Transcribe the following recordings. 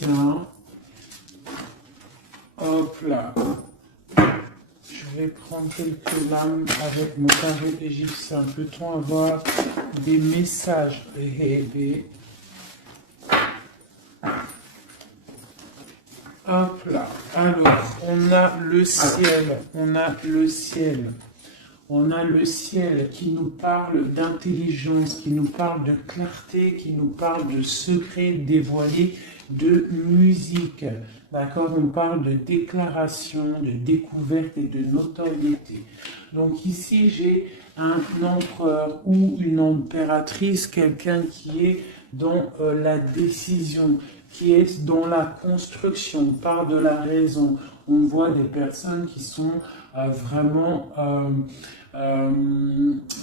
magicien. Hop là. Je vais prendre quelques lames avec mon carré égyptien. Peut-on avoir des messages? Hop là. Alors, on a le ciel. On a le ciel. On a le ciel qui nous parle d'intelligence, qui nous parle de clarté, qui nous parle de secrets dévoilés, de musique. D'accord? On parle de déclaration, de découverte et de notoriété. Donc ici, j'ai un empereur ou une impératrice, quelqu'un qui est dans la décision, qui est dans la construction, on parle de la raison. On voit des personnes qui sont vraiment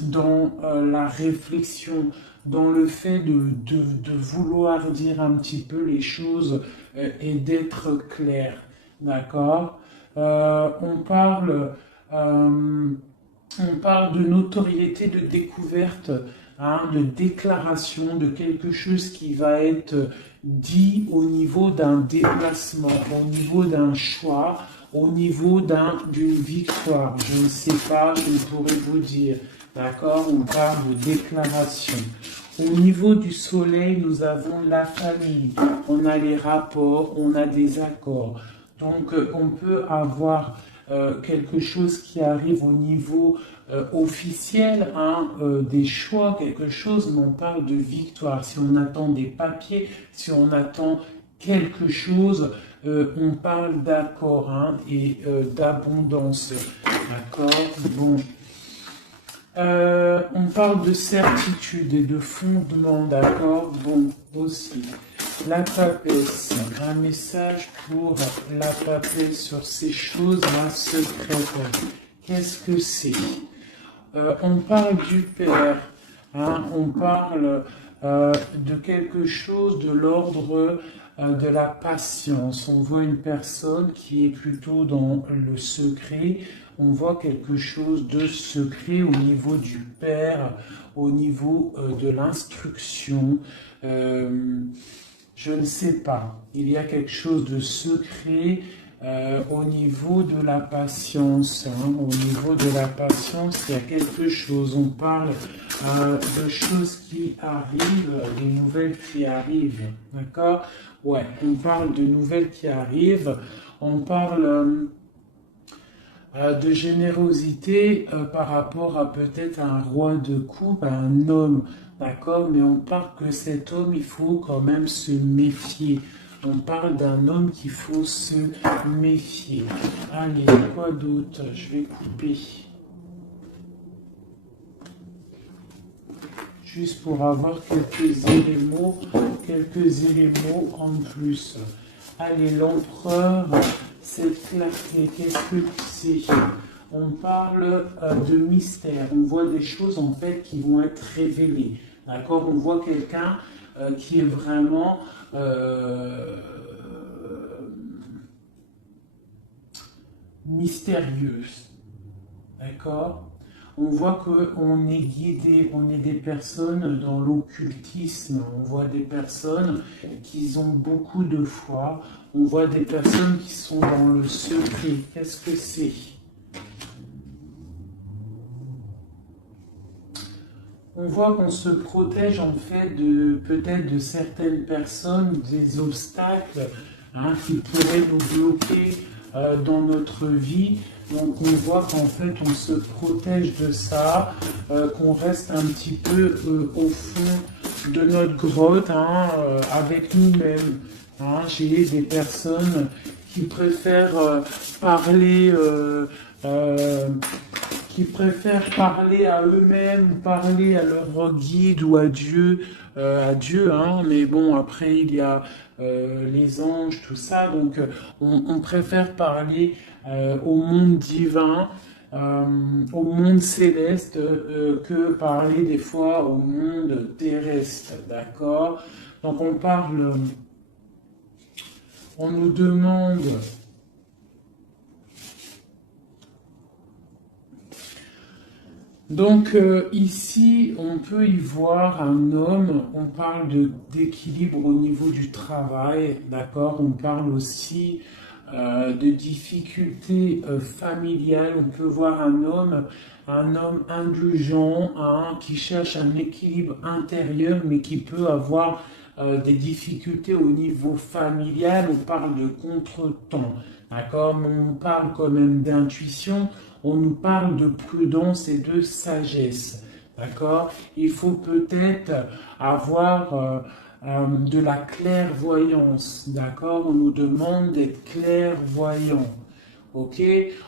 dans la réflexion, dans le fait de vouloir dire un petit peu les choses et d'être clair. D'accord? On parle de notoriété, de découverte, hein, de déclaration, de quelque chose qui va être dit au niveau d'un déplacement, au niveau d'un choix, au niveau d'une victoire. Je ne sais pas, je ne pourrais vous dire. D'accord? On parle de déclaration. Au niveau du soleil, nous avons la famille, on a les rapports, on a des accords. Donc, on peut avoir quelque chose qui arrive au niveau officiel, hein, des choix, quelque chose, mais on parle de victoire. Si on attend des papiers, si on attend quelque chose, on parle d'accord, hein, et d'abondance. D'accord? Bon. On parle de certitude et de fondement, d'accord? Bon, aussi. La papesse, un message pour la papesse sur ces choses-là secrètes. Qu'est-ce que c'est? On parle du Père, hein? On parle de quelque chose de l'ordre de la patience. On voit une personne qui est plutôt dans le secret. On voit quelque chose de secret au niveau du Père, au niveau de l'instruction. Je ne sais pas. Il y a quelque chose de secret au niveau de la patience. Hein. Au niveau de la patience, il y a quelque chose. On parle de choses qui arrivent, des nouvelles qui arrivent. D'accord? Ouais, on parle de nouvelles qui arrivent. On parle de générosité par rapport à peut-être un roi de coupe, à un homme, d'accord? Mais on parle que cet homme, il faut quand même se méfier. On parle d'un homme qu'il faut se méfier. Allez, quoi d'autre? Je vais couper. Juste pour avoir quelques éléments en plus. Allez, l'empereur, cette clarté, qu'est-ce que c'est? On parle de mystère, on voit des choses en fait qui vont être révélées. D'accord? On voit quelqu'un qui est vraiment mystérieuse. D'accord? On voit qu'on est guidé, on est des personnes dans l'occultisme, on voit des personnes qui ont beaucoup de foi, on voit des personnes qui sont dans le secret. Qu'est-ce que c'est? On voit qu'on se protège en fait peut-être de certaines personnes, des obstacles, hein, qui pourraient nous bloquer dans notre vie. Donc on voit qu'en fait on se protège de ça, qu'on reste un petit peu au fond de notre grotte, hein, avec nous-mêmes. Hein. J'ai des personnes qui préfèrent parler à eux-mêmes, parler à leur guide ou à Dieu, hein, mais bon, après il y a les anges, tout ça, donc on préfère parler au monde divin, au monde céleste, que parler des fois au monde terrestre, d'accord? Donc on nous demande Donc ici, on peut y voir un homme, on parle d'équilibre au niveau du travail, d'accord? On parle aussi de difficultés familiales. On peut voir un homme indulgent, hein, qui cherche un équilibre intérieur, mais qui peut avoir des difficultés au niveau familial. On parle de contretemps, d'accord? Mais on parle quand même d'intuition. On nous parle de prudence et de sagesse, d'accord? Il faut peut-être avoir de la clairvoyance, d'accord? On nous demande d'être clairvoyant, ok?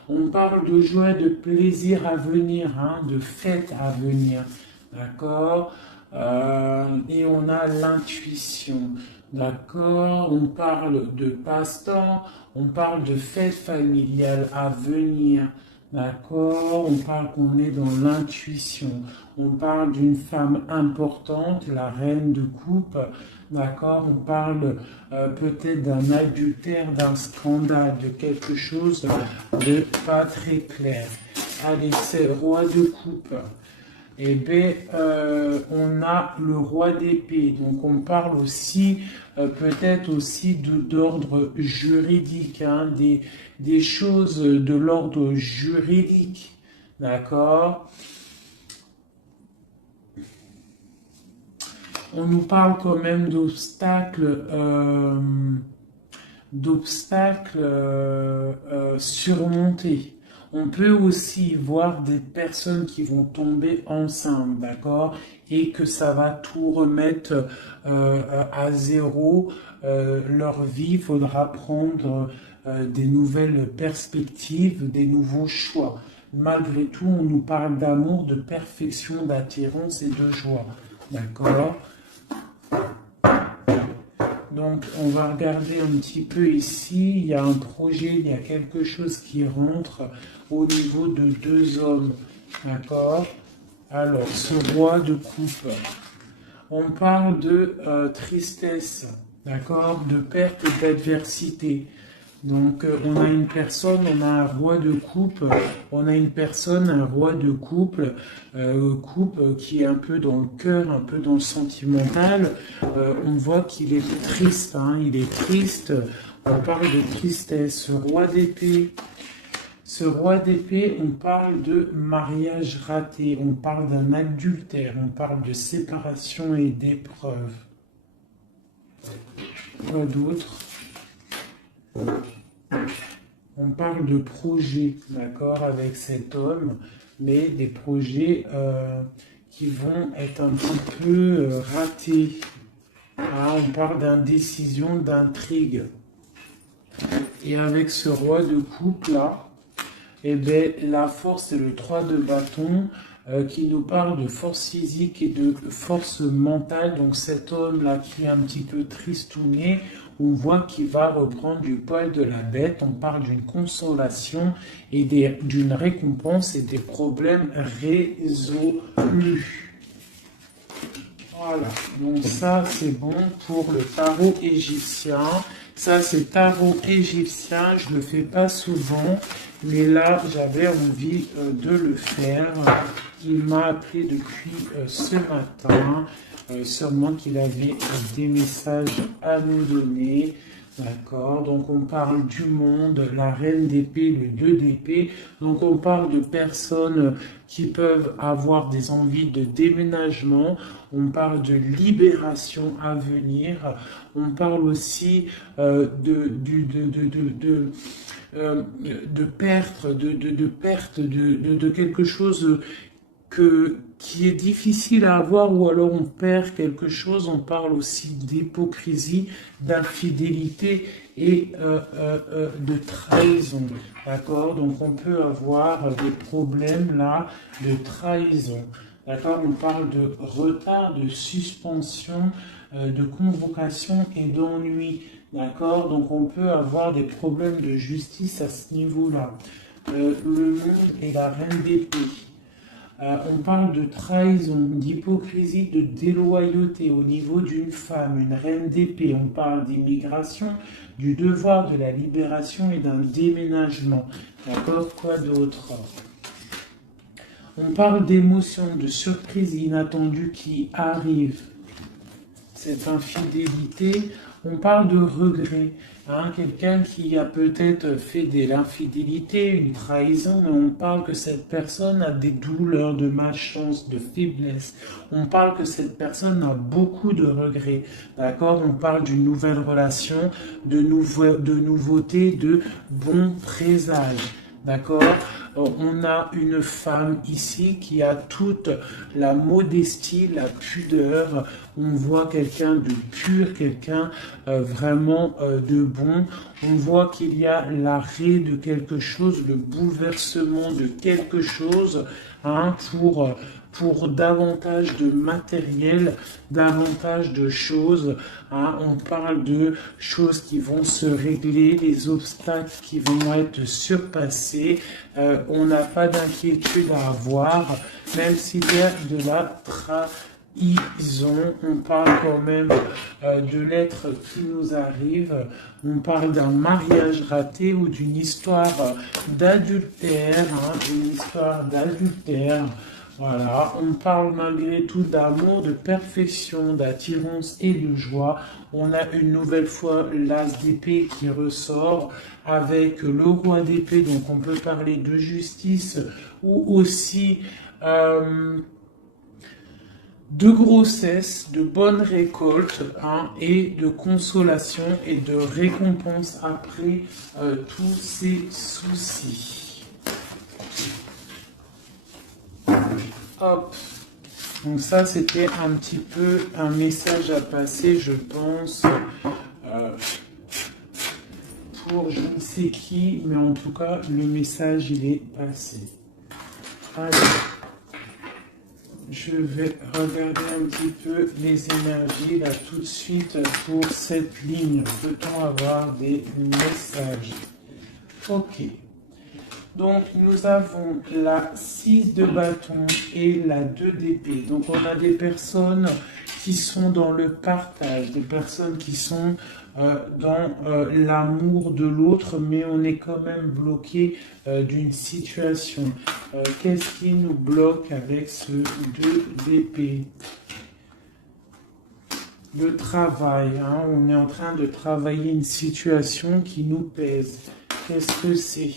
On parle de joie, de plaisir à venir, hein, de fête à venir, d'accord? Et on a l'intuition, d'accord? On parle de passe-temps, on parle de fête familiale à venir. D'accord, on parle qu'on est dans l'intuition. On parle d'une femme importante, la reine de coupe. D'accord, on parle peut-être d'un adultère, d'un scandale, de quelque chose de pas très clair. Allez, c'est roi de coupe. Eh bien, on a le roi d'épée. Donc, on parle aussi, peut-être aussi d'ordre juridique, hein, des choses de l'ordre juridique. D'accord? On nous parle quand même d'obstacles surmontés. On peut aussi voir des personnes qui vont tomber enceintes, d'accord, et que ça va tout remettre à zéro leur vie. Il faudra prendre des nouvelles perspectives, des nouveaux choix. Malgré tout, on nous parle d'amour, de perfection, d'attirance et de joie, d'accord? Donc, on va regarder un petit peu ici. Il y a un projet, il y a quelque chose qui rentre au niveau de deux hommes. D'accord? Alors, ce roi de coupe. On parle de tristesse. D'accord? De perte et d'adversité. Donc, on a une personne, on a un roi de coupe, on a une personne, un roi de couple, qui est un peu dans le cœur, un peu dans le sentimental. On voit qu'il est triste, hein, il est triste. On parle de tristesse. Ce roi d'épée, on parle de mariage raté, on parle d'un adultère, on parle de séparation et d'épreuve. Quoi d'autre? On parle de projets, d'accord, avec cet homme, mais des projets qui vont être un petit peu ratés. Ah, on parle d'indécision, d'intrigue. Et avec ce roi de coupe là, eh bien, la force, c'est le 3 de bâton qui nous parle de force physique et de force mentale. Donc cet homme-là qui est un petit peu tristouné, on voit qu'il va reprendre du poil de la bête. On parle d'une consolation et d'une récompense et des problèmes résolus. Voilà, donc ça c'est bon pour le tarot égyptien. Ça c'est tarot égyptien, je ne le fais pas souvent, mais là j'avais envie de le faire. Il m'a appelé depuis ce matin, sûrement qu'il avait des messages à nous donner. D'accord, donc on parle du monde, la reine d'épée, le 2 d'épée. Donc on parle de personnes qui peuvent avoir des envies de déménagement. On parle de libération à venir. On parle aussi de perte, de quelque chose qui est difficile à avoir, ou alors on perd quelque chose. On parle aussi d'hypocrisie, d'infidélité et de trahison. D'accord? Donc on peut avoir des problèmes là de trahison. D'accord? On parle de retard, de suspension, de convocation et d'ennui. D'accord? Donc on peut avoir des problèmes de justice à ce niveau-là. Le monde et la reine d'épée. On parle de trahison, d'hypocrisie, de déloyauté au niveau d'une femme, une reine d'épée. On parle d'immigration, du devoir de la libération et d'un déménagement. D'accord? Quoi d'autre? On parle d'émotions, de surprises inattendues qui arrivent. Cette infidélité, on parle de regret. Hein, quelqu'un qui a peut-être fait de l'infidélité, une trahison, mais on parle que cette personne a des douleurs, de malchance, de faiblesse. On parle que cette personne a beaucoup de regrets. D'accord? On parle d'une nouvelle relation, de nouveauté, de bons présages. D'accord? On a une femme ici qui a toute la modestie, la pudeur. On voit quelqu'un de pur, quelqu'un vraiment de bon. On voit qu'il y a l'arrêt de quelque chose, le bouleversement de quelque chose, hein, pour davantage de matériel, davantage de choses. Hein. On parle de choses qui vont se régler, les obstacles qui vont être surpassés. On n'a pas d'inquiétude à avoir, même s'il y a de la trahison. On parle quand même de l'être qui nous arrive. On parle d'un mariage raté ou d'une histoire d'adultère, hein, une histoire d'adultère. Voilà, on parle malgré tout d'amour, de perfection, d'attirance et de joie. On a une nouvelle fois l'as d'épée qui ressort avec le roi d'épée, donc on peut parler de justice ou aussi de grossesse, de bonne récolte, hein, et de consolation et de récompense après tous ces soucis. Hop. Donc ça, c'était un petit peu un message à passer, je pense, pour je ne sais qui, mais en tout cas, le message, il est passé. Allez, je vais regarder un petit peu les énergies, là, tout de suite, pour cette ligne. Peut-on avoir des messages? Ok. Donc, nous avons la 6 de bâton et la 2 d'épée. Donc, on a des personnes qui sont dans le partage, des personnes qui sont dans l'amour de l'autre, mais on est quand même bloqué d'une situation. Qu'est-ce qui nous bloque avec ce 2 d'épée? Le travail, hein, on est en train de travailler une situation qui nous pèse. Qu'est-ce que c'est?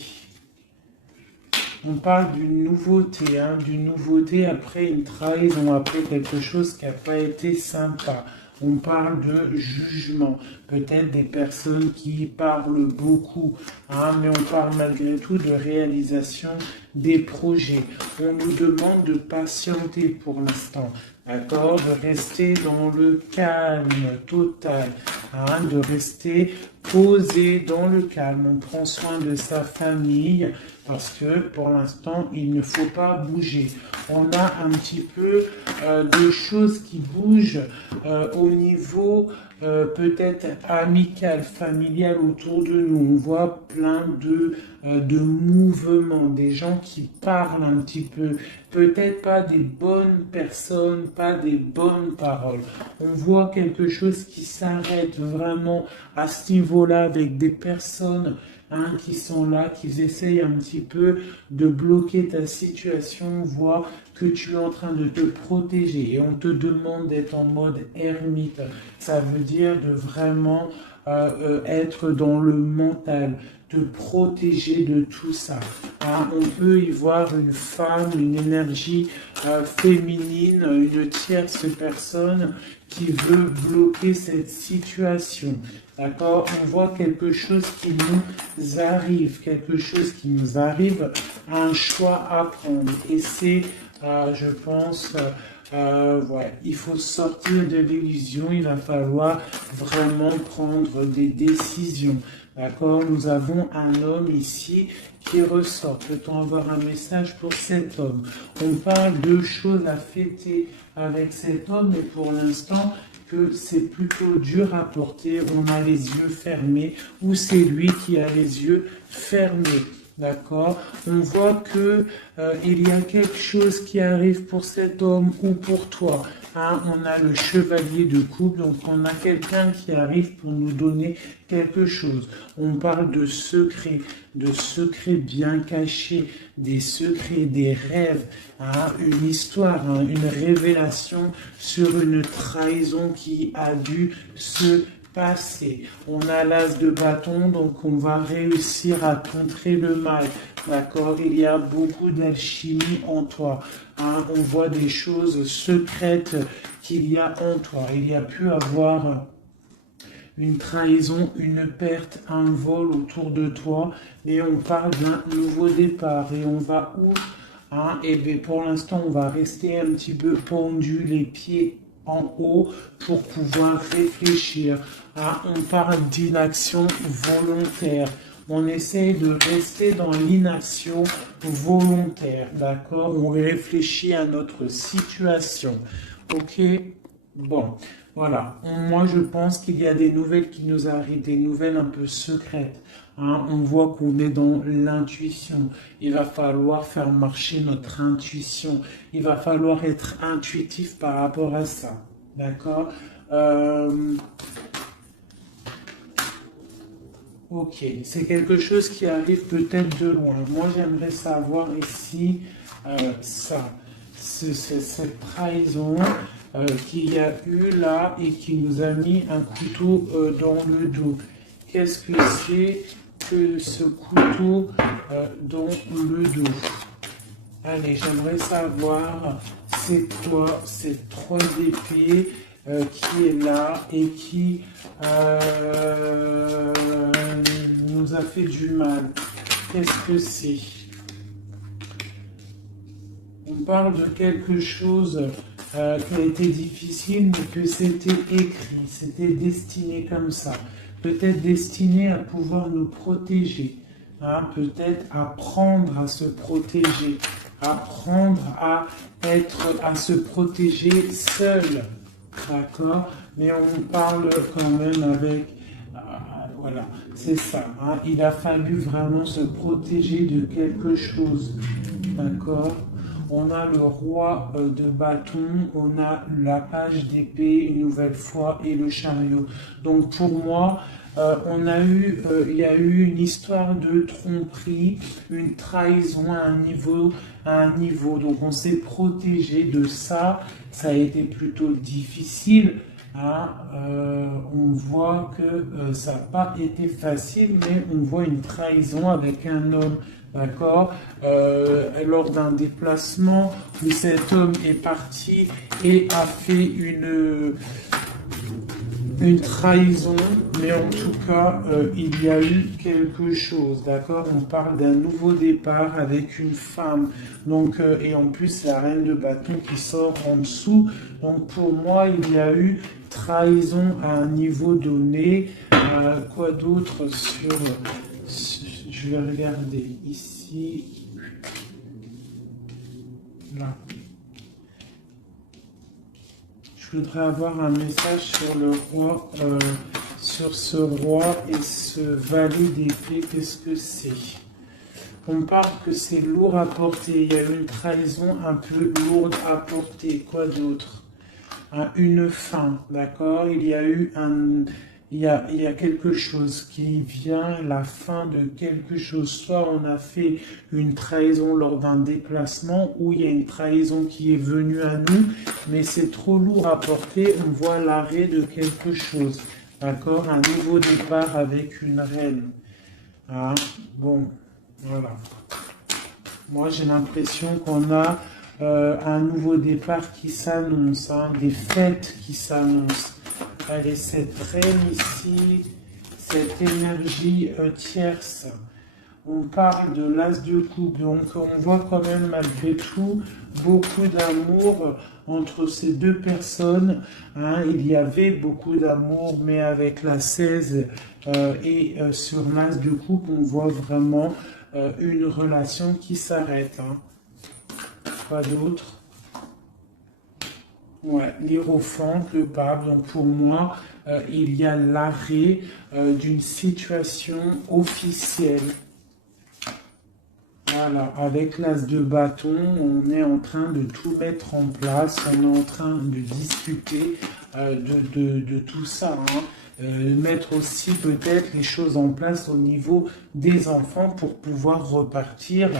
On parle d'une nouveauté, hein, d'une nouveauté après une trahison, après quelque chose qui n'a pas été sympa. On parle de jugement, peut-être des personnes qui parlent beaucoup, hein, mais on parle malgré tout de réalisation des projets. On nous demande de patienter pour l'instant, d'accord, de rester dans le calme total, hein, de rester posé dans le calme. On prend soin de sa famille parce que pour l'instant, il ne faut pas bouger. On a un petit peu de choses qui bougent au niveau peut-être amical, familial autour de nous. On voit plein de mouvements, des gens qui parlent un petit peu, peut-être pas des bonnes personnes, pas des bonnes paroles. On voit quelque chose qui s'arrête vraiment à ce niveau-là avec des personnes, hein, qui sont là, qui essayent un petit peu de bloquer ta situation, voient que tu es en train de te protéger et on te demande d'être en mode ermite. Ça veut dire de vraiment être dans le mental, te protéger de tout ça. Hein, on peut y voir une femme, une énergie féminine, une tierce personne qui veut bloquer cette situation. D'accord? On voit quelque chose qui nous arrive, un choix à prendre. Et c'est, je pense, ouais, il faut sortir de l'illusion, il va falloir vraiment prendre des décisions. D'accord? Nous avons un homme ici qui ressort. Peut-on avoir un message pour cet homme? On parle de choses à fêter avec cet homme, mais pour l'instant, que c'est plutôt dur à porter, on a les yeux fermés, ou c'est lui qui a les yeux fermés. D'accord? On voit que il y a quelque chose qui arrive pour cet homme ou pour toi. Hein? On a le chevalier de coupe, donc on a quelqu'un qui arrive pour nous donner quelque chose. On parle de secrets bien cachés, des secrets, des rêves, hein? Une histoire, hein? Une révélation sur une trahison qui a dû se passer. On a l'as de bâton, donc on va réussir à contrer le mal. D'accord? Il y a beaucoup d'alchimie en toi. Hein? On voit des choses secrètes qu'il y a en toi. Il y a pu avoir une trahison, une perte, un vol autour de toi, et on parle d'un nouveau départ. Et on va où? Hein? Et bien pour l'instant, on va rester un petit peu pendu, les pieds en haut pour pouvoir réfléchir. Hein? On parle d'inaction volontaire. On essaye de rester dans l'inaction volontaire, d'accord? On réfléchit à notre situation, ok? Bon, voilà. Moi, je pense qu'il y a des nouvelles qui nous arrivent, des nouvelles un peu secrètes. Hein? On voit qu'on est dans l'intuition. Il va falloir faire marcher notre intuition. Il va falloir être intuitif par rapport à ça, d'accord? Ok, c'est quelque chose qui arrive peut-être de loin. Moi, j'aimerais savoir ici ça, cette trahison qu'il y a eu là et qui nous a mis un couteau dans le dos. Qu'est-ce que c'est que ce couteau dans le dos? Allez, j'aimerais savoir, c'est quoi cette 3 d'épée qui est là et qui nous a fait du mal. Qu'est-ce que c'est? On parle de quelque chose qui a été difficile, mais que c'était écrit, c'était destiné comme ça. Peut-être destiné à pouvoir nous protéger, hein, peut-être apprendre à se protéger, apprendre à se protéger seul, d'accord? Mais on parle quand même avec, voilà, c'est ça, hein, il a fallu vraiment se protéger de quelque chose, d'accord? On a le roi de bâton, on a la page d'épée une nouvelle fois et le chariot. Donc pour moi, il y a eu une histoire de tromperie, une trahison à un niveau. Donc on s'est protégé de ça. Ça a été plutôt difficile. Hein. On voit que ça n'a pas été facile, mais on voit une trahison avec un homme. D'accord, lors d'un déplacement où cet homme est parti et a fait une trahison, mais en tout cas, il y a eu quelque chose, d'accord? On parle d'un nouveau départ avec une femme, donc, et en plus, la reine de bâton qui sort en dessous. Donc, pour moi, il y a eu trahison à un niveau donné. Quoi d'autre je vais regarder ici, là. Je voudrais avoir un message sur le roi, sur ce roi et ce valet d'épée. Qu'est-ce que c'est? On parle que c'est lourd à porter. Il y a une trahison un peu lourde à porter. Quoi d'autre? Une fin, d'accord? Il y a quelque chose qui vient, la fin de quelque chose. Soit on a fait une trahison lors d'un déplacement, ou il y a une trahison qui est venue à nous, mais c'est trop lourd à porter. On voit l'arrêt de quelque chose, d'accord? Un nouveau départ avec une reine. Hein? Bon, voilà. Moi, j'ai l'impression qu'on a un nouveau départ qui s'annonce, hein, des fêtes qui s'annoncent. Allez, cette reine ici, cette énergie tierce. On parle de l'as de coupe, donc on voit quand même malgré tout beaucoup d'amour entre ces deux personnes. Hein. Il y avait beaucoup d'amour, mais avec la 16 sur l'as de coupe, on voit vraiment une relation qui s'arrête. Hein. Pas d'autre. Ouais, l'hiérophant, le pape. Donc pour moi, il y a l'arrêt d'une situation officielle. Voilà, avec l'as de bâton, on est en train de tout mettre en place, on est en train de discuter de tout ça, hein. Mettre aussi peut-être les choses en place au niveau des enfants pour pouvoir repartir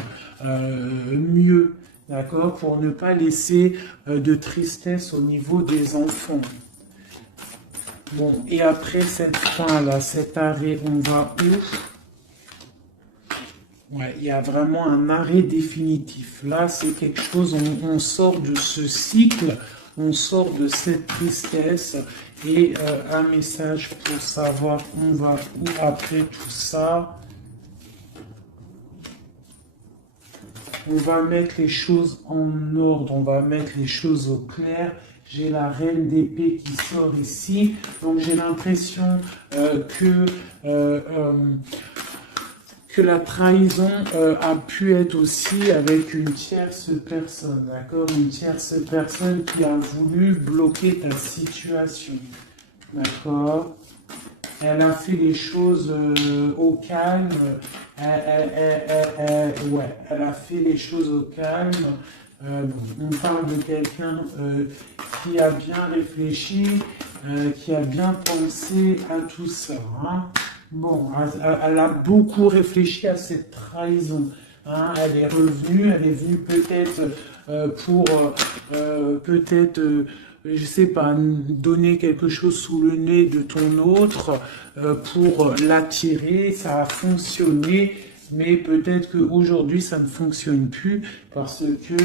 mieux, d'accord, pour ne pas laisser de tristesse au niveau des enfants. Bon, et après cette fin-là, cet arrêt, on va où? Ouais, il y a vraiment un arrêt définitif. Là, c'est quelque chose, on sort de ce cycle, on sort de cette tristesse et un message pour savoir on va où après tout ça. On va mettre les choses en ordre, on va mettre les choses au clair. J'ai la reine d'épée qui sort ici, donc j'ai l'impression que la trahison a pu être aussi avec une tierce personne, d'accord? Une tierce personne qui a voulu bloquer ta situation, d'accord? Elle a fait les choses au calme, ouais, elle a fait les choses au calme. On parle de quelqu'un qui a bien réfléchi, qui a bien pensé à tout ça, hein. Bon, elle a beaucoup réfléchi à cette trahison, hein. Elle est venue peut-être pour peut-être, je sais pas, donner quelque chose sous le nez de ton autre pour l'attirer. Ça a fonctionné, mais peut-être qu'aujourd'hui ça ne fonctionne plus parce que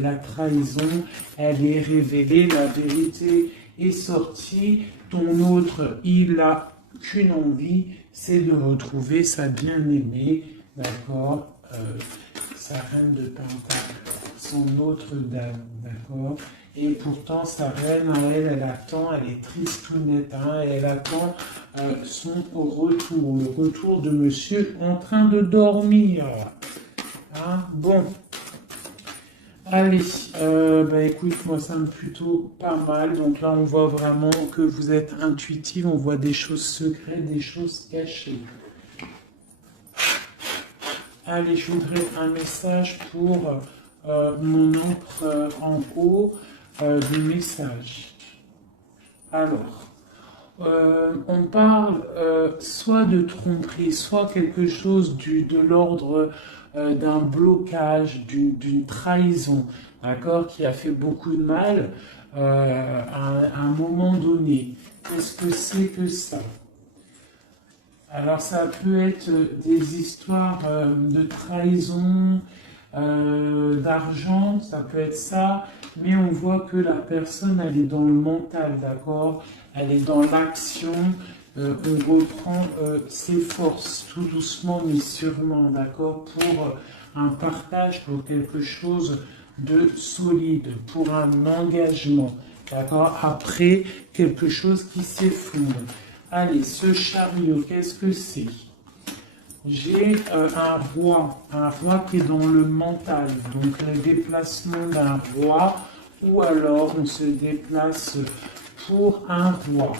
la trahison, elle est révélée, la vérité est sortie. Ton autre, il a qu'une envie, c'est de retrouver sa bien-aimée, d'accord, sa reine de Pentacle, son autre dame, d'accord. Et pourtant, sa reine, elle attend, elle est tristounette, hein, elle attend son retour, le retour de monsieur en train de dormir. Hein, bon. Allez, écoute, moi ça me plutôt pas mal. Donc là, on voit vraiment que vous êtes intuitive, on voit des choses secrètes, des choses cachées. Allez, je voudrais un message pour mon empereur en haut du message. Alors, on parle soit de tromperie, soit quelque chose de l'ordre d'un blocage, d'une trahison, d'accord, qui a fait beaucoup de mal à un moment donné. Qu'est-ce que c'est que ça? Alors ça peut être des histoires de trahison, d'argent, ça peut être ça, mais on voit que la personne, elle est dans le mental, d'accord? Elle est dans l'action, on reprend ses forces, tout doucement mais sûrement, d'accord? Pour un partage, pour quelque chose de solide, pour un engagement, d'accord? Après, quelque chose qui s'effondre. Allez, ce chariot, qu'est-ce que c'est? J'ai un roi qui est dans le mental, donc le déplacement d'un roi, ou alors on se déplace pour un roi.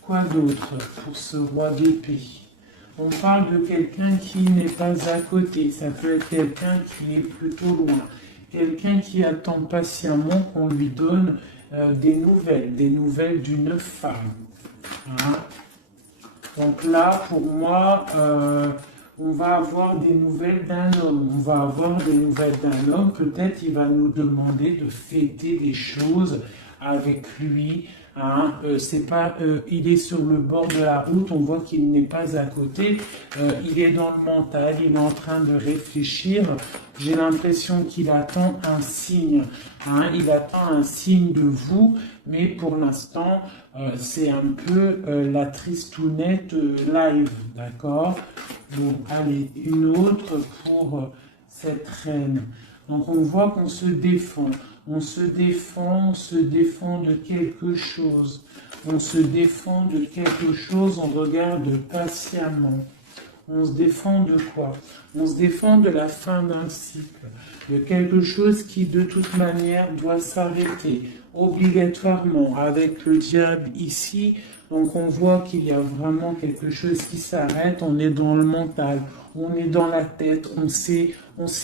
Quoi d'autre pour ce roi d'épée? On parle de quelqu'un qui n'est pas à côté, ça peut être quelqu'un qui est plutôt loin, quelqu'un qui attend patiemment qu'on lui donne des nouvelles d'une femme. Hein? Donc là, pour moi, on va avoir des nouvelles d'un homme. On va avoir des nouvelles d'un homme. Peut-être il va nous demander de fêter des choses avec lui. Hein. C'est pas, il est sur le bord de la route, on voit qu'il n'est pas à côté. Il est dans le mental, il est en train de réfléchir. J'ai l'impression qu'il attend un signe. Hein. Il attend un signe de vous, mais pour l'instant, c'est un peu la tristounette live, d'accord? Bon, allez, une autre pour cette reine. Donc on voit qu'on se défend. On se défend de quelque chose. On se défend de quelque chose, on regarde patiemment. On se défend de quoi? On se défend de la fin d'un cycle, de quelque chose qui de toute manière doit s'arrêter obligatoirement avec le diable ici. Donc on voit qu'il y a vraiment quelque chose qui s'arrête, on est dans le mental, on est dans la tête, on sait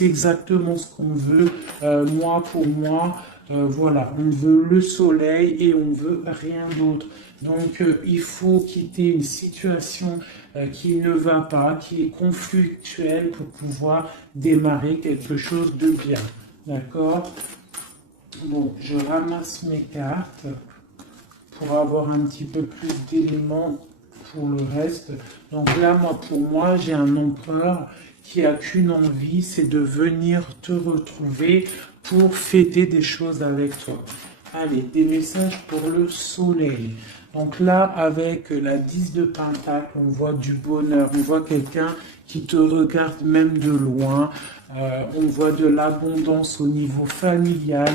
exactement ce qu'on veut, moi pour moi. Voilà, on veut le soleil et on veut rien d'autre. Donc il faut quitter une situation qui ne va pas, qui est conflictuelle pour pouvoir démarrer quelque chose de bien. D'accord? Bon, je ramasse mes cartes pour avoir un petit peu plus d'éléments pour le reste. Donc là, pour moi, j'ai un empereur qui a qu'une envie, c'est de venir te retrouver pour fêter des choses avec toi. Allez, des messages pour le soleil. Donc là, avec la 10 de Pentacle, on voit du bonheur, on voit quelqu'un qui te regarde même de loin, on voit de l'abondance au niveau familial,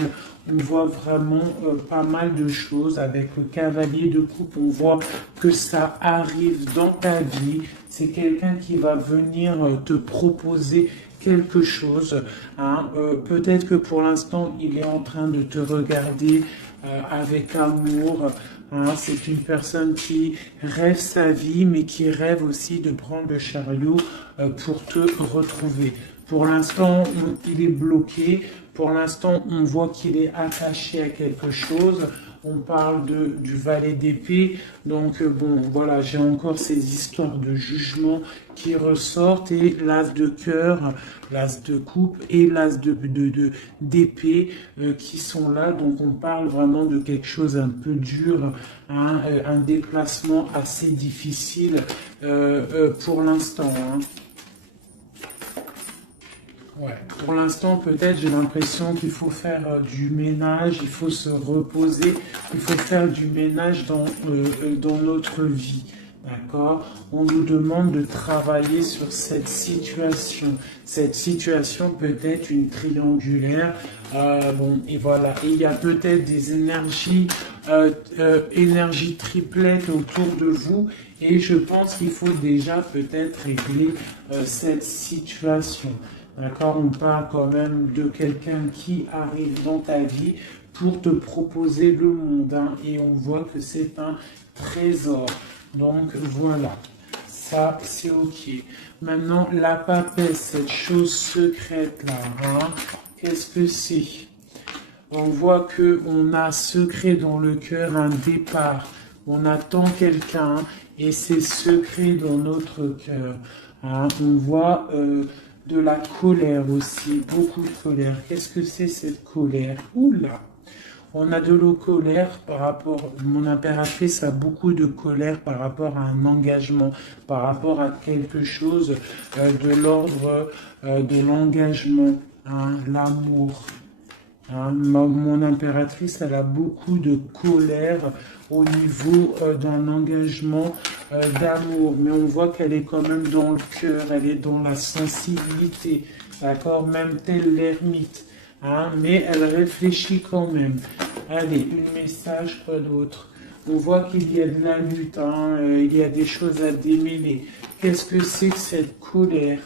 on voit vraiment pas mal de choses. Avec le cavalier de coupe, on voit que ça arrive dans ta vie. C'est quelqu'un qui va venir te proposer quelque chose. Hein. Peut-être que pour l'instant, il est en train de te regarder avec amour. Hein. C'est une personne qui rêve sa vie, mais qui rêve aussi de prendre le chariot pour te retrouver. Pour l'instant, il est bloqué. Pour l'instant, on voit qu'il est attaché à quelque chose. On parle du valet d'épée. Donc, bon, voilà, j'ai encore ces histoires de jugement qui ressortent. Et l'as de cœur, l'as de coupe et l'as d'épée qui sont là. Donc, on parle vraiment de quelque chose un peu dur, hein, un déplacement assez difficile pour l'instant. Hein. Ouais. Pour l'instant, peut-être, j'ai l'impression qu'il faut faire du ménage, il faut se reposer, il faut faire du ménage dans notre vie. D'accord? On nous demande de travailler sur cette situation. Cette situation peut être une triangulaire. Bon, et voilà. Et il y a peut-être des énergies triplettes autour de vous. Et je pense qu'il faut déjà peut-être régler cette situation. D'accord, on parle quand même de quelqu'un qui arrive dans ta vie pour te proposer le monde. Hein, et on voit que c'est un trésor. Donc voilà, ça c'est ok. Maintenant, la papesse, cette chose secrète là, hein, qu'est-ce que c'est? On voit qu'on a secret dans le cœur un départ. On attend quelqu'un et c'est secret dans notre cœur. Hein, on voit... de la colère aussi, beaucoup de colère. Qu'est-ce que c'est cette colère? Oula! On a de la colère par rapport, mon impératrice a beaucoup de colère par rapport à un engagement, par rapport à quelque chose de l'ordre de l'engagement, hein, l'amour. Hein, mon impératrice, elle a beaucoup de colère au niveau d'un engagement d'amour, mais on voit qu'elle est quand même dans le cœur, elle est dans la sensibilité, d'accord, même tel l'ermite, hein, mais elle réfléchit quand même. Allez, un message, quoi d'autre? On voit qu'il y a de la lutte, hein, il y a des choses à démêler. Qu'est-ce que c'est que cette colère?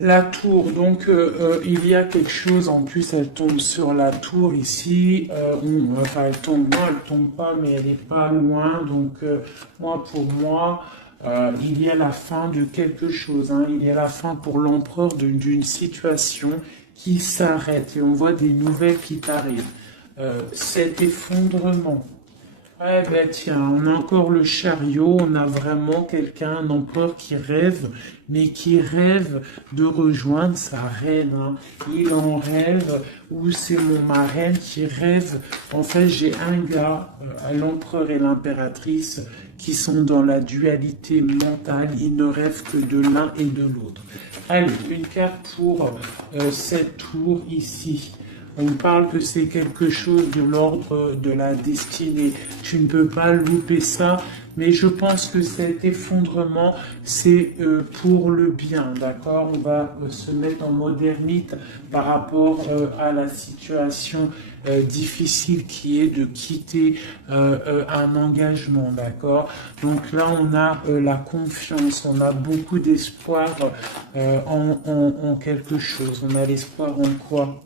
La tour, donc il y a quelque chose, en plus elle tombe sur la tour ici, enfin elle tombe pas, mais elle est pas loin, donc pour moi, il y a la fin de quelque chose, hein, il y a la fin pour l'empereur d'une situation qui s'arrête, et on voit des nouvelles qui t'arrivent. Cet effondrement. Ah ben tiens, on a encore le chariot, on a vraiment quelqu'un, un empereur qui rêve, mais qui rêve de rejoindre sa reine. Hein. Il en rêve, ou c'est ma reine qui rêve. En fait, j'ai un gars, l'empereur et l'impératrice, qui sont dans la dualité mentale. Ils ne rêvent que de l'un et de l'autre. Allez, une carte pour cette tour ici. On parle que c'est quelque chose de l'ordre de la destinée. Tu ne peux pas louper ça. Mais je pense que cet effondrement, c'est pour le bien, d'accord? On va se mettre en mode ermite par rapport à la situation difficile qui est de quitter un engagement, d'accord? Donc là, on a la confiance, on a beaucoup d'espoir en quelque chose. On a l'espoir en quoi?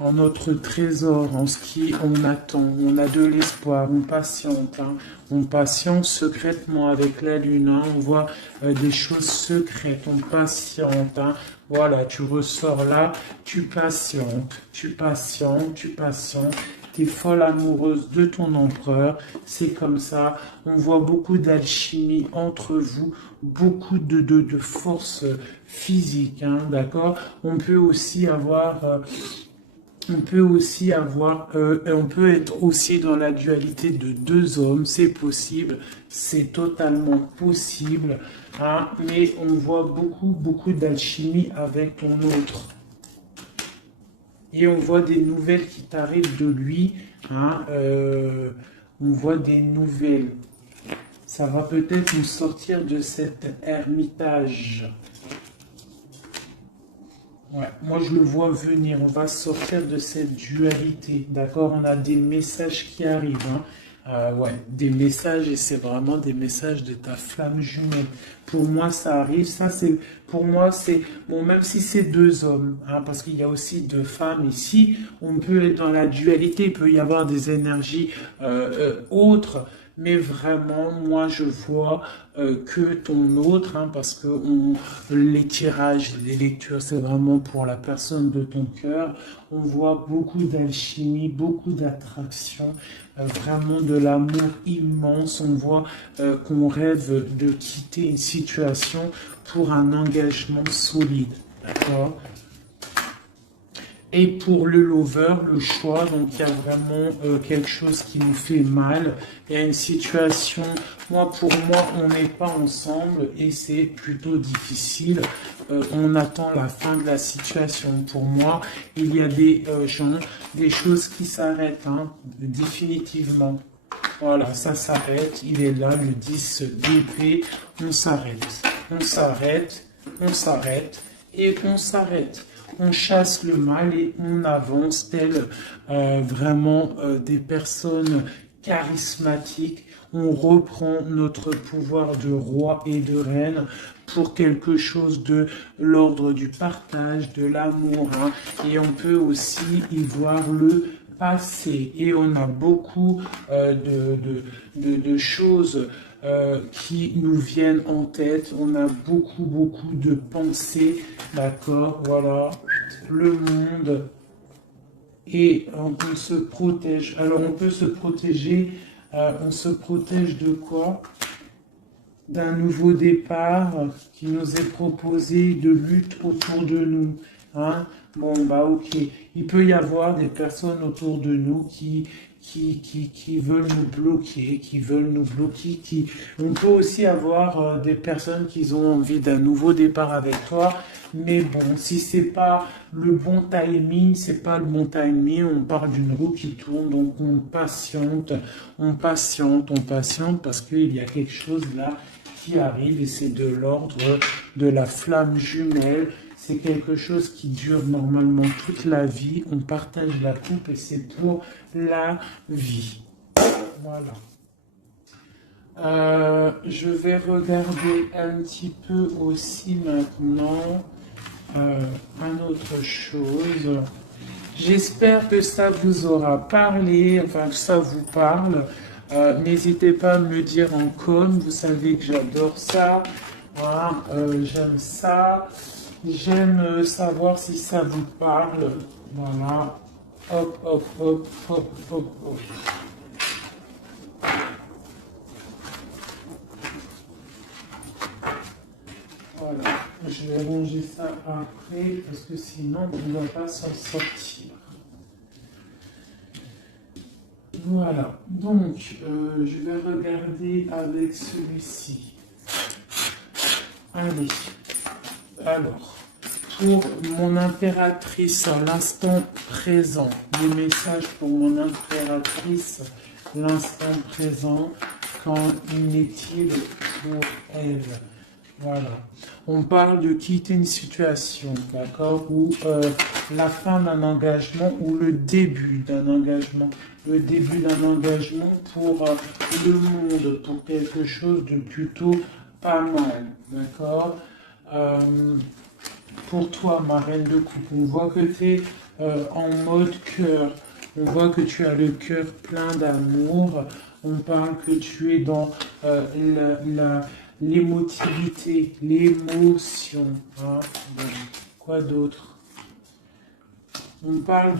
En notre trésor, en ce qui on attend, on a de l'espoir, on patiente, hein. On patiente secrètement avec la lune, hein. On voit des choses secrètes, on patiente, hein. Voilà, tu ressors là, tu patientes, tu patientes, tu patientes. T'es folle amoureuse de ton empereur, c'est comme ça. On voit beaucoup d'alchimie entre vous, beaucoup de force physique, hein, d'accord? On peut aussi avoir... on peut être aussi dans la dualité de deux hommes, c'est possible, c'est totalement possible, hein, mais on voit beaucoup d'alchimie avec ton autre. Et on voit des nouvelles qui t'arrivent de lui, hein, on voit des nouvelles. Ça va peut-être nous sortir de cet ermitage. Ouais, moi je le vois venir, on va sortir de cette dualité, d'accord? On a des messages qui arrivent, hein. Ouais, des messages, et c'est vraiment des messages de ta flamme jumelle. Pour moi, ça arrive, ça c'est, pour moi c'est, bon, même si c'est deux hommes, hein, parce qu'il y a aussi deux femmes ici, on peut être dans la dualité, il peut y avoir des énergies autres, mais vraiment, moi, je vois que ton autre, hein, parce que les tirages, les lectures, c'est vraiment pour la personne de ton cœur. On voit beaucoup d'alchimie, beaucoup d'attraction, vraiment de l'amour immense. On voit qu'on rêve de quitter une situation pour un engagement solide. D'accord ? Et pour le lover, le choix, donc il y a vraiment quelque chose qui nous fait mal. Il y a une situation, pour moi, on n'est pas ensemble et c'est plutôt difficile. On attend la fin de la situation. Pour moi, il y a des gens, des choses qui s'arrêtent, hein, définitivement. Voilà, ça s'arrête. Il est là, le 10 d'épée. On s'arrête. On s'arrête. On s'arrête. Et on s'arrête. On chasse le mal et on avance tel vraiment des personnes charismatiques. On reprend notre pouvoir de roi et de reine pour quelque chose de l'ordre du partage, de l'amour, hein. Et on peut aussi y voir le passé. Et on a beaucoup de choses qui nous viennent en tête. On a beaucoup de pensées, d'accord, voilà, le monde, et on se protège. Alors on peut se protéger, on se protège de quoi? D'un nouveau départ qui nous est proposé, de lutte autour de nous, hein. Bon, ok. Il peut y avoir des personnes autour de nous qui veulent nous bloquer, On peut aussi avoir des personnes qui ont envie d'un nouveau départ avec toi. Mais bon, si c'est pas le bon timing, on parle d'une roue qui tourne, donc on patiente parce qu'il y a quelque chose là qui arrive et c'est de l'ordre de la flamme jumelle. C'est quelque chose qui dure normalement toute la vie. On partage la coupe et c'est pour la vie. Voilà. Je vais regarder un petit peu aussi maintenant une autre chose. J'espère que ça vous aura parlé, enfin que ça vous parle. N'hésitez pas à me le dire en com, vous savez que j'adore ça. Voilà, j'aime ça. J'aime savoir si ça vous parle. Voilà. Hop. Voilà. Je vais ranger ça après parce que sinon on ne va pas s'en sortir. Voilà. Donc, je vais regarder avec celui-ci. Allez. Alors, pour mon impératrice, l'instant présent. Les messages pour mon impératrice, l'instant présent, qu'en est-il pour elle? Voilà. On parle de quitter une situation, d'accord, ou la fin d'un engagement ou le début d'un engagement. Le début d'un engagement pour le monde, pour quelque chose de plutôt pas mal, d'accord. Pour toi, ma reine de coupe, on voit que tu es en mode cœur, on voit que tu as le cœur plein d'amour, on parle que tu es dans l'émotivité, l'émotion. Hein. Bon. Quoi d'autre? On parle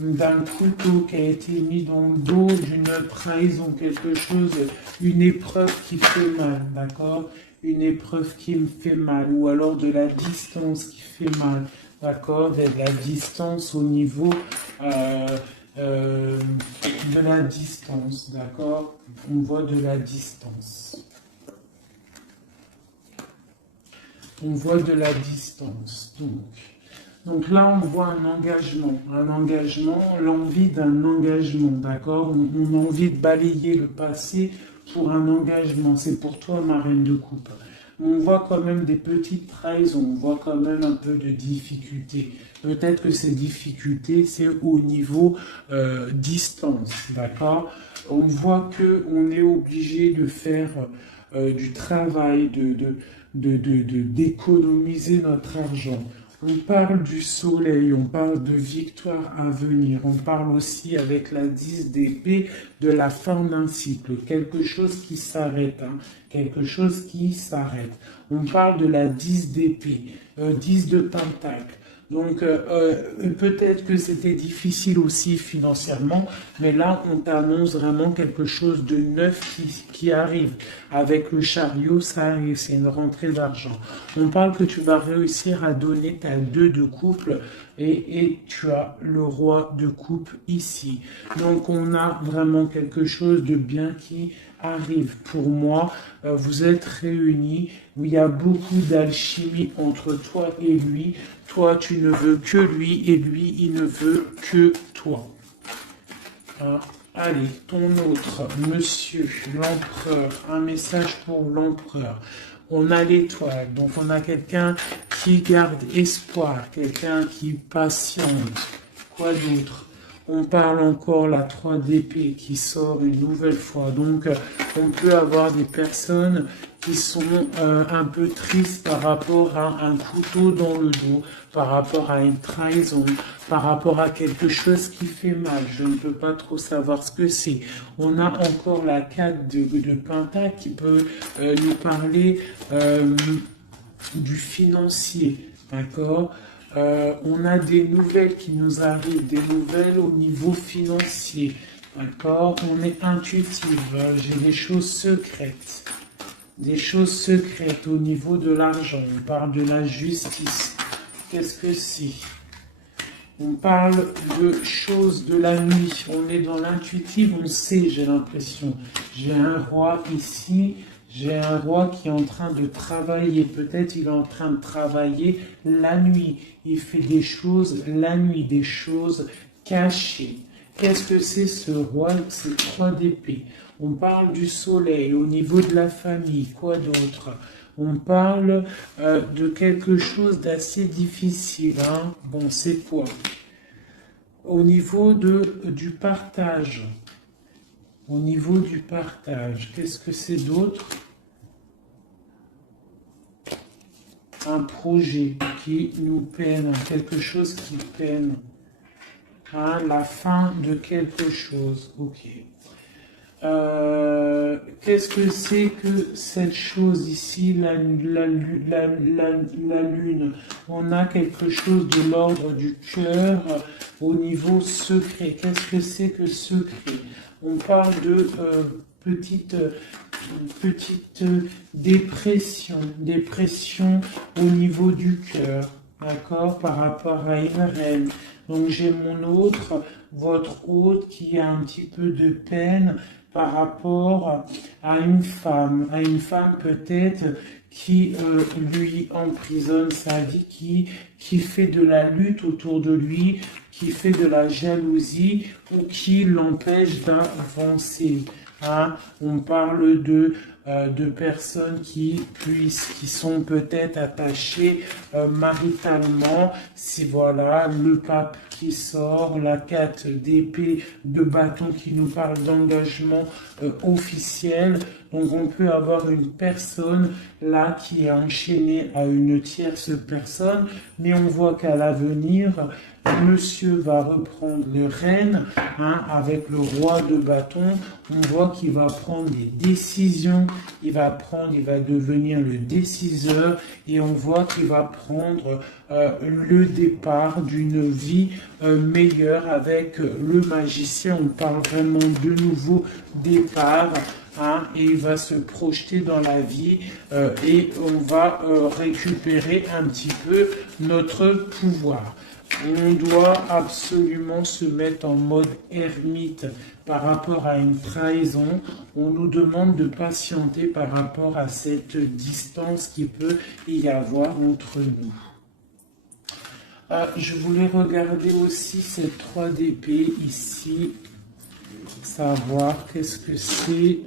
d'un couteau qui a été mis dans le dos, d'une trahison, quelque chose, une épreuve qui fait mal, d'accord? Une épreuve qui me fait mal, ou alors de la distance qui fait mal, d'accord? De la distance au niveau de la distance, d'accord? On voit de la distance. On voit de la distance, donc là, on voit un engagement, l'envie d'un engagement, d'accord? On a envie de balayer le passé pour un engagement. C'est pour toi, ma reine de coupe. On voit quand même des petites trahisons, on voit quand même un peu de difficultés. Peut-être que ces difficultés, c'est au niveau distance, d'accord? On voit qu'on est obligé de faire du travail, d'économiser notre argent. On parle du soleil, on parle de victoire à venir, on parle aussi avec la 10 d'épée de la fin d'un cycle, quelque chose qui s'arrête, hein, quelque chose qui s'arrête. On parle de la 10 d'épée, 10 de pentacle. Donc peut-être que c'était difficile aussi financièrement, mais là on t'annonce vraiment quelque chose de neuf qui arrive. Avec le chariot, ça arrive, c'est une rentrée d'argent. On parle que tu vas réussir à donner ta 2 de couple et tu as le roi de coupe ici. Donc on a vraiment quelque chose de bien qui arrive. Pour moi, vous êtes réunis, il y a beaucoup d'alchimie entre toi et lui. Toi, tu ne veux que lui et lui, il ne veut que toi. Hein? Allez, ton autre, monsieur, l'empereur, un message pour l'empereur. On a l'étoile, donc on a quelqu'un qui garde espoir, quelqu'un qui patiente. Quoi d'autre? On parle encore la 3 d'épée qui sort une nouvelle fois. Donc, on peut avoir des personnes qui sont un peu tristes par rapport à un couteau dans le dos, par rapport à une trahison, par rapport à quelque chose qui fait mal. Je ne peux pas trop savoir ce que c'est. On a encore la 4 de pentacle qui peut nous parler du financier, d'accord? On a des nouvelles qui nous arrivent, des nouvelles au niveau financier, d'accord? On est intuitif, j'ai des choses secrètes au niveau de l'argent. On parle de la justice. Qu'est-ce que c'est? On parle de choses de la nuit. On est dans l'intuitif, on sait, j'ai l'impression. J'ai un roi ici. J'ai un roi qui est en train de travailler. Peut-être il est en train de travailler la nuit. Il fait des choses la nuit, des choses cachées. Qu'est-ce que c'est ce roi? C'est 3 d'épée. On parle du soleil au niveau de la famille. Quoi d'autre? On parle de quelque chose d'assez difficile. Hein? Bon, c'est quoi? Au niveau du partage. Au niveau du partage, qu'est-ce que c'est d'autre? Un projet qui nous peine, quelque chose qui peine. Hein, la fin de quelque chose. Ok. Qu'est-ce que c'est que cette chose ici, la lune? On a quelque chose de l'ordre du cœur au niveau secret. Qu'est-ce que c'est que secret? On parle de petite dépression au niveau du cœur, d'accord, par rapport à une reine. Donc j'ai mon autre, votre hôte qui a un petit peu de peine, par rapport à une femme peut-être qui lui emprisonne sa vie, qui fait de la lutte autour de lui, qui fait de la jalousie ou qui l'empêche d'avancer. Hein? On parle de personnes qui sont peut-être attachées maritalement. Si voilà, le pape qui sort, la 4 d'épée, de bâton qui nous parle d'engagement officiel. Donc on peut avoir une personne là qui est enchaînée à une tierce personne, mais on voit qu'à l'avenir, monsieur va reprendre le règne hein, avec le roi de bâton. On voit qu'il va prendre des décisions, il va devenir le déciseur et on voit qu'il va prendre le départ d'une vie meilleure avec le magicien. On parle vraiment de nouveau départ. Hein, et il va se projeter dans la vie et on va récupérer un petit peu notre pouvoir. On doit absolument se mettre en mode ermite par rapport à une trahison. On nous demande de patienter par rapport à cette distance qui peut y avoir entre nous. Je voulais regarder aussi cette 3 d'épée ici, savoir qu'est-ce que c'est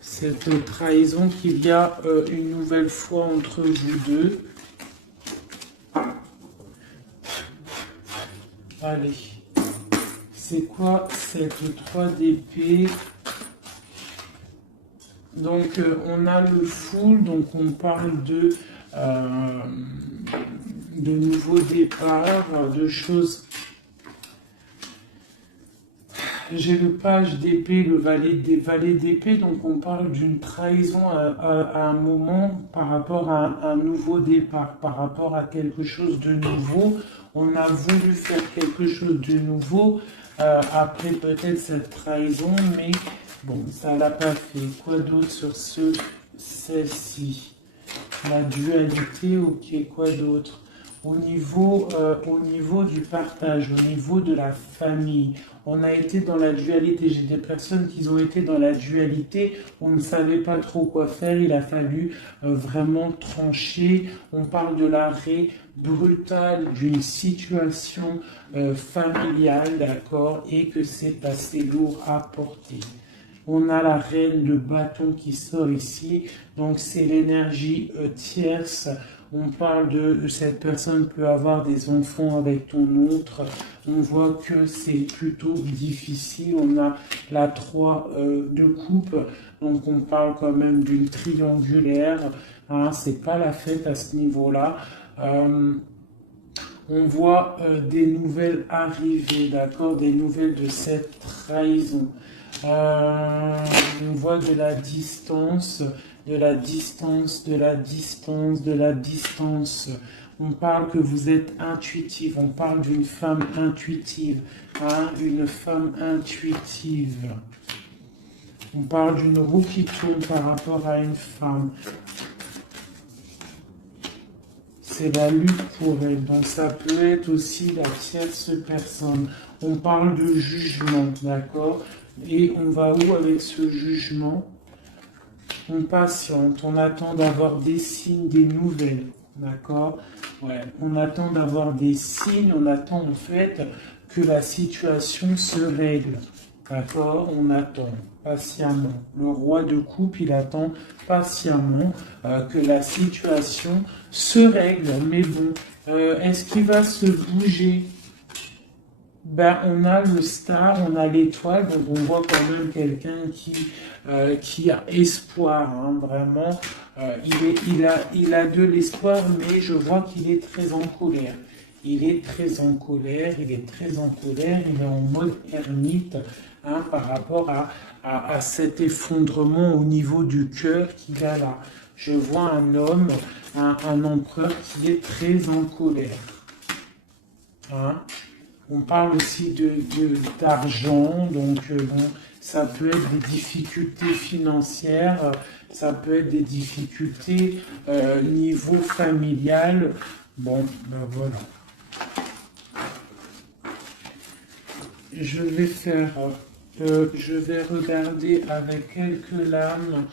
cette trahison qu'il y a une nouvelle fois entre vous deux. Allez, c'est quoi cette 3 d'épée? Donc on a le full, donc on parle de nouveaux départs, de choses. J'ai le page d'épée, le valet d'épée, donc on parle d'une trahison à un moment par rapport à un nouveau départ, par rapport à quelque chose de nouveau. On a voulu faire quelque chose de nouveau après peut-être cette trahison, mais bon, ça l'a pas fait. Quoi d'autre sur celle-ci? La dualité, ok, quoi d'autre? Au niveau du partage, au niveau de la famille, on a été dans la dualité. J'ai des personnes qui ont été dans la dualité, on ne savait pas trop quoi faire, il a fallu vraiment trancher. On parle de l'arrêt brutal d'une situation familiale, d'accord, et que c'est assez lourd à porter. On a la reine de bâton qui sort ici, donc c'est l'énergie tierce. On parle de cette personne peut avoir des enfants avec ton autre. On voit que c'est plutôt difficile. On a la 3 de coupe, donc on parle quand même d'une triangulaire. Hein, c'est pas la fête à ce niveau-là. On voit des nouvelles arriver, d'accord, des nouvelles de cette trahison. On voit de la distance, de la distance, de la distance, de la distance. On parle que vous êtes intuitive, on parle d'une femme intuitive, hein, une femme intuitive. On parle d'une roue qui tourne par rapport à une femme. C'est la lutte pour elle, donc ça peut être aussi la tierce personne. On parle de jugement, d'accord? Et on va où avec ce jugement? On patiente, on attend d'avoir des signes, des nouvelles, d'accord? Ouais, on attend d'avoir des signes, on attend en fait que la situation se règle, d'accord? On attend patiemment. Le roi de coupe, il attend patiemment que la situation se règle. Mais bon, est-ce qu'il va se bouger? Ben, on a le star, on a l'étoile, donc on voit quand même quelqu'un qui a espoir, hein, vraiment. Il a de l'espoir, mais je vois qu'il est très en colère. Il est très en colère, il est très en colère, il est en mode ermite, hein, par rapport à cet effondrement au niveau du cœur qu'il a là. Je vois un homme, un empereur qui est très en colère. Hein. On parle aussi d'argent, donc bon, ça peut être des difficultés financières, ça peut être des difficultés niveau familial. Bon, ben voilà. Je vais faire je vais regarder avec quelques lames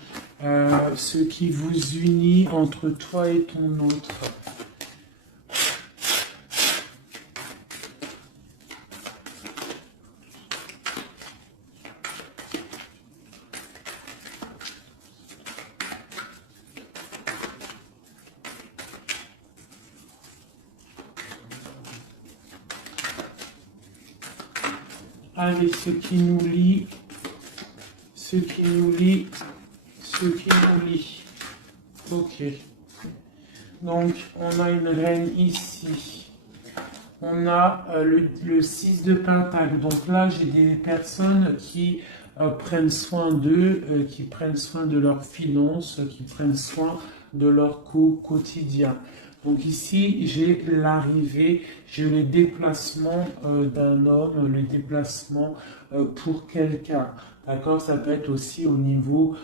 ce qui vous unit entre toi et ton autre. Allez, ce qui nous lie, ce qui nous lie, ce qui nous lie. Ok. Donc, on a une reine ici. On a le 6 de Pentacle. Donc là, j'ai des personnes qui prennent soin d'eux, qui prennent soin de leurs finances, qui prennent soin de leur quotidien. Donc ici, j'ai l'arrivée, j'ai le déplacement d'un homme, le déplacement pour quelqu'un. D'accord? Ça peut être aussi au niveau...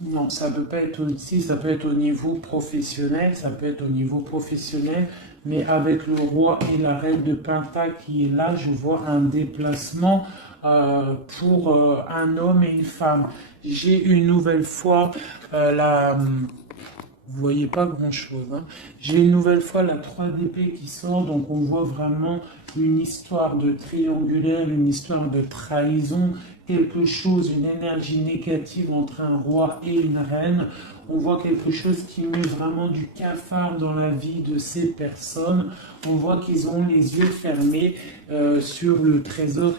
non, ça peut pas être aussi, ça peut être au niveau professionnel, ça peut être au niveau professionnel, mais avec le roi et la reine de Pentacle qui est là, je vois un déplacement pour un homme et une femme. J'ai une nouvelle fois la... Vous voyez pas grand-chose. Hein. J'ai une nouvelle fois la 3 d'épée qui sort, donc on voit vraiment une histoire de triangulaire, une histoire de trahison, quelque chose, une énergie négative entre un roi et une reine. On voit quelque chose qui met vraiment du cafard dans la vie de ces personnes. On voit qu'ils ont les yeux fermés sur le trésor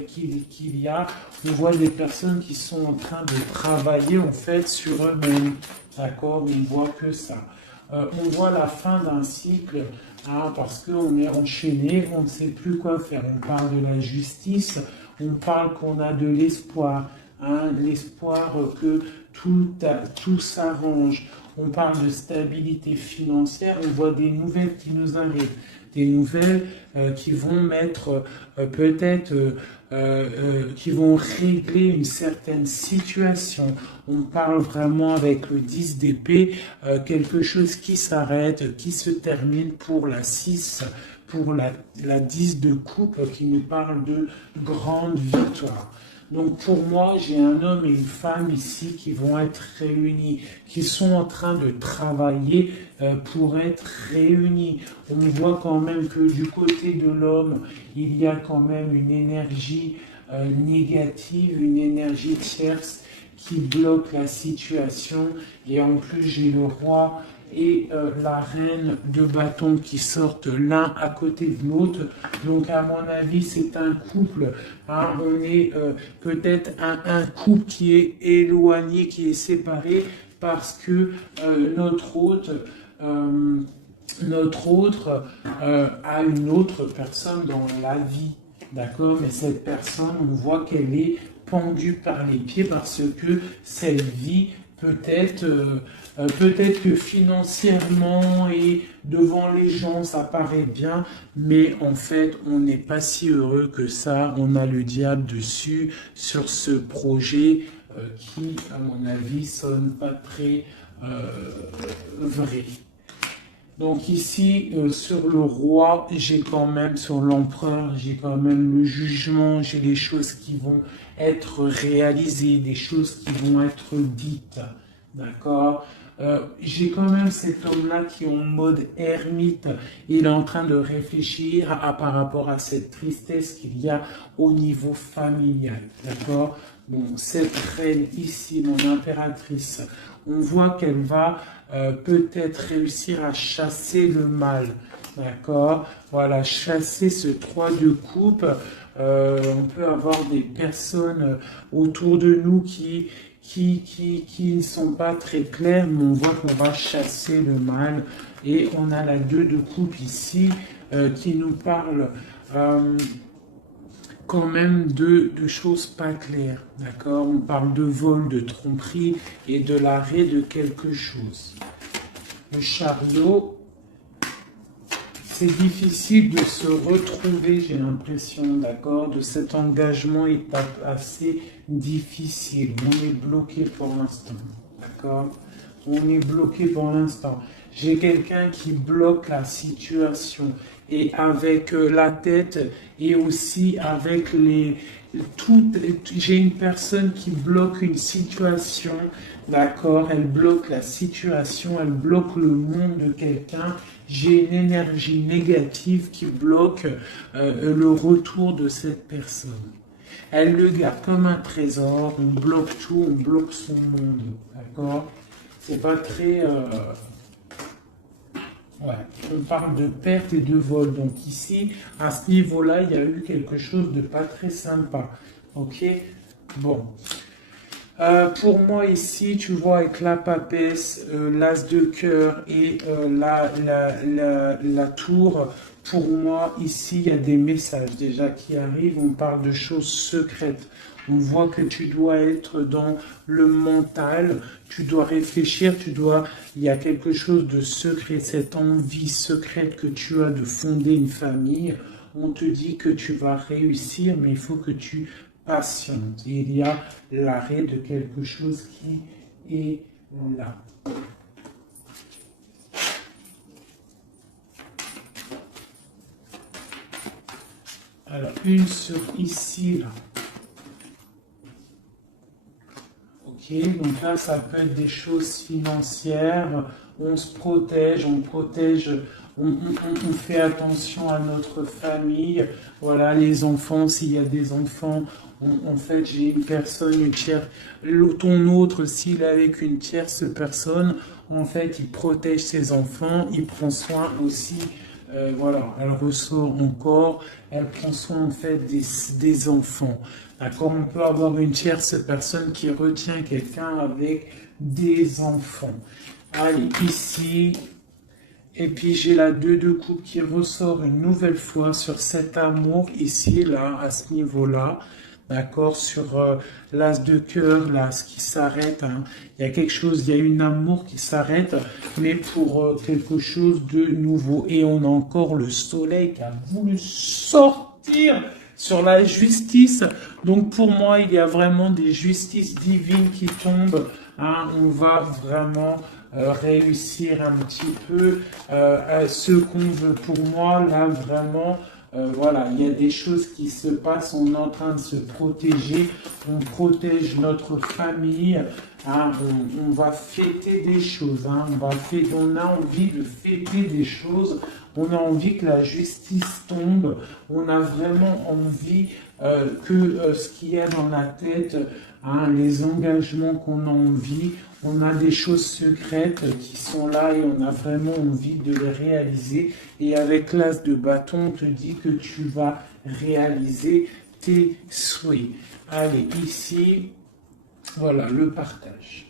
qu'il y a. On voit des personnes qui sont en train de travailler en fait sur eux-mêmes. D'accord, on ne voit que ça. On voit la fin d'un cycle, hein, parce qu'on est enchaîné, on ne sait plus quoi faire. On parle de la justice, on parle qu'on a de l'espoir, hein, l'espoir que tout s'arrange. On parle de stabilité financière, on voit des nouvelles qui nous arrivent. Des nouvelles qui vont mettre peut-être, qui vont régler une certaine situation. On parle vraiment avec le 10 d'épée, quelque chose qui s'arrête, qui se termine pour la 6, pour la 10 de coupe qui nous parle de grande victoire. Donc pour moi, j'ai un homme et une femme ici qui vont être réunis, qui sont en train de travailler pour être réunis. On voit quand même que du côté de l'homme, il y a quand même une énergie négative, une énergie tierce qui bloque la situation. Et en plus, j'ai le roi et la reine de bâton qui sortent l'un à côté de l'autre. Donc à mon avis, c'est un couple. Hein, on est peut-être un couple qui est éloigné, qui est séparé parce que notre hôte a une autre personne dans la vie. D'accord? Mais cette personne, on voit qu'elle est pendue par les pieds parce que cette vie peut-être que financièrement et devant les gens, ça paraît bien, mais en fait, on n'est pas si heureux que ça. On a le diable dessus sur ce projet qui, à mon avis, sonne pas très vrai. Donc ici, sur le roi, j'ai quand même, sur l'empereur, j'ai quand même le jugement, j'ai les choses qui vont être réalisées, des choses qui vont être dites, d'accord. J'ai quand même cet homme-là qui est en mode ermite, il est en train de réfléchir par rapport à cette tristesse qu'il y a au niveau familial, d'accord. Bon, cette reine ici, mon impératrice, on voit qu'elle va peut-être réussir à chasser le mal, d'accord. Voilà, chasser ce 3 de coupe. On peut avoir des personnes autour de nous qui ne sont pas très claires, mais on voit qu'on va chasser le mal. Et on a la 2 de coupe ici qui nous parle quand même de choses pas claires, d'accord. On parle de vol, de tromperie et de l'arrêt de quelque chose. Le chariot, c'est difficile de se retrouver, j'ai l'impression, d'accord, de cet engagement est assez difficile. On est bloqué pour l'instant, d'accord. On est bloqué pour l'instant. J'ai quelqu'un qui bloque la situation. Et avec la tête et aussi avec j'ai une personne qui bloque une situation, d'accord? Elle bloque la situation, elle bloque le monde de quelqu'un. J'ai une énergie négative qui bloque le retour de cette personne. Elle le garde comme un trésor, on bloque tout, on bloque son monde, d'accord? C'est pas très... Ouais, on parle de perte et de vol. Donc ici, à ce niveau-là, il y a eu quelque chose de pas très sympa. Ok? Bon. Pour moi ici, tu vois, avec la papesse, l'as de cœur et la tour, pour moi, ici, il y a des messages déjà qui arrivent. On parle de choses secrètes. On voit que tu dois être dans le mental, tu dois réfléchir, il y a quelque chose de secret, cette envie secrète que tu as de fonder une famille. On te dit que tu vas réussir, mais il faut que tu patientes. Il y a l'arrêt de quelque chose qui est là. Alors, une sur ici, là. Donc là, ça peut être des choses financières, on se protège, on fait attention à notre famille, voilà, les enfants, s'il y a des enfants, en fait, j'ai une personne, une tierce, ton autre, s'il est avec une tierce personne, en fait, il protège ses enfants, il prend soin aussi. Voilà, elle ressort encore, elle prend soin en fait des enfants. D'accord, on peut avoir une tierce personne qui retient quelqu'un avec des enfants. Allez, ici, et puis j'ai la 2 de coupe qui ressort une nouvelle fois sur cet amour ici, là, à ce niveau-là. D'accord, sur l'as de cœur, là, ce qui s'arrête, hein. Il y a quelque chose, il y a une amour qui s'arrête, mais pour quelque chose de nouveau. Et on a encore le soleil qui a voulu sortir sur la justice. Donc pour moi, il y a vraiment des justices divines qui tombent, hein. On va vraiment réussir un petit peu ce qu'on veut. Pour moi, là, vraiment... voilà, il y a des choses qui se passent, on est en train de se protéger, on protège notre famille, hein, on va fêter des choses, hein, on a envie de fêter des choses, on a envie que la justice tombe, on a vraiment envie que ce qu'il y a dans la tête, hein, les engagements qu'on a envie, on a des choses secrètes qui sont là et on a vraiment envie de les réaliser. Et avec l'as de bâton, on te dit que tu vas réaliser tes souhaits. Allez, ici, voilà, le partage.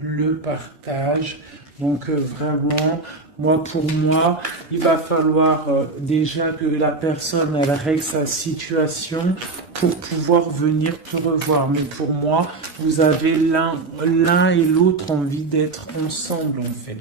Le partage. Donc vraiment, pour moi, il va falloir déjà que la personne elle règle sa situation pour pouvoir venir te revoir. Mais pour moi, vous avez l'un et l'autre envie d'être ensemble en fait.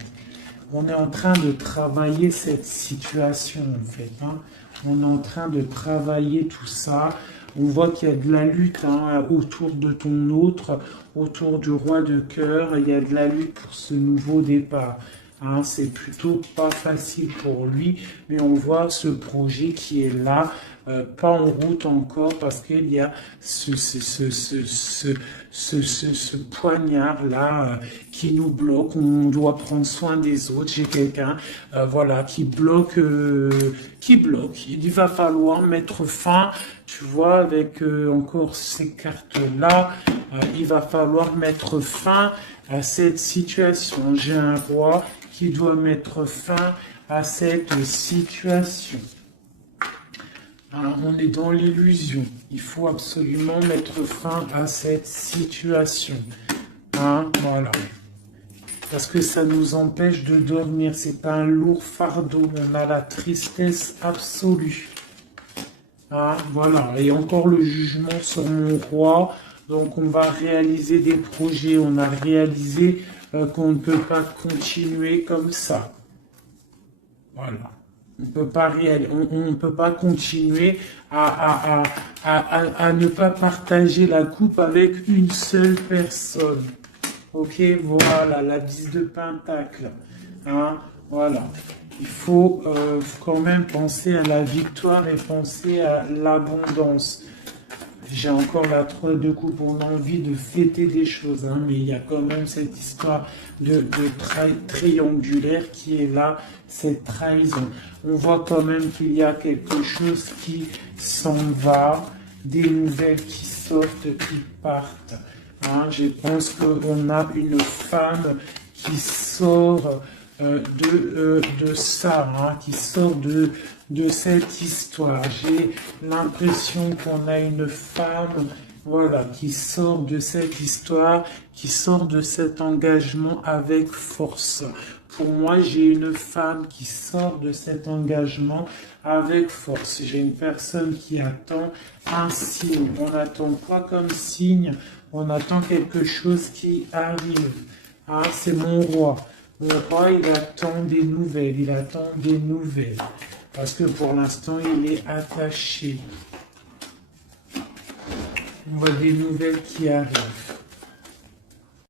On est en train de travailler cette situation en fait, hein. On est en train de travailler tout ça. On voit qu'il y a de la lutte, hein, autour de ton autre, autour du roi de cœur. Il y a de la lutte pour ce nouveau départ. Hein, c'est plutôt pas facile pour lui, mais on voit ce projet qui est là, pas en route encore, parce qu'il y a ce poignard là qui nous bloque. On doit prendre soin des autres. J'ai quelqu'un, voilà, qui bloque, Il va falloir mettre fin. Tu vois, avec encore ces cartes là, il va falloir mettre fin à cette situation. J'ai un roi qui doit mettre fin à cette situation. Alors, on est dans l'illusion. Il faut absolument mettre fin à cette situation. Hein, voilà. Parce que ça nous empêche de dormir. C'est pas un lourd fardeau. On a la tristesse absolue. Hein, voilà. Et encore le jugement sur mon roi. Donc, on va réaliser des projets. On a réalisé qu'on ne peut pas continuer comme ça. Voilà. On ne peut pas continuer à ne pas partager la coupe avec une seule personne. Ok, voilà, la 10 de pentacle. Hein, voilà. Il faut quand même penser à la victoire et penser à l'abondance. J'ai encore la 3 de coupe, on a envie de fêter des choses, hein, mais il y a quand même cette histoire de triangulaire qui est là, cette trahison. On voit quand même qu'il y a quelque chose qui s'en va, des nouvelles qui sortent, qui partent. Hein, je pense qu'on a une femme qui sort de ça, hein, qui sort de cette histoire. J'ai l'impression qu'on a une femme, voilà, qui sort de cette histoire, qui sort de cet engagement avec force. Pour moi, j'ai une femme qui sort de cet engagement avec force. J'ai une personne qui attend un signe. On attend quoi comme signe? On attend quelque chose qui arrive. Ah, c'est mon roi. Mon roi, il attend des nouvelles. Il attend des nouvelles. Parce que pour l'instant, il est attaché. On voit des nouvelles qui arrivent.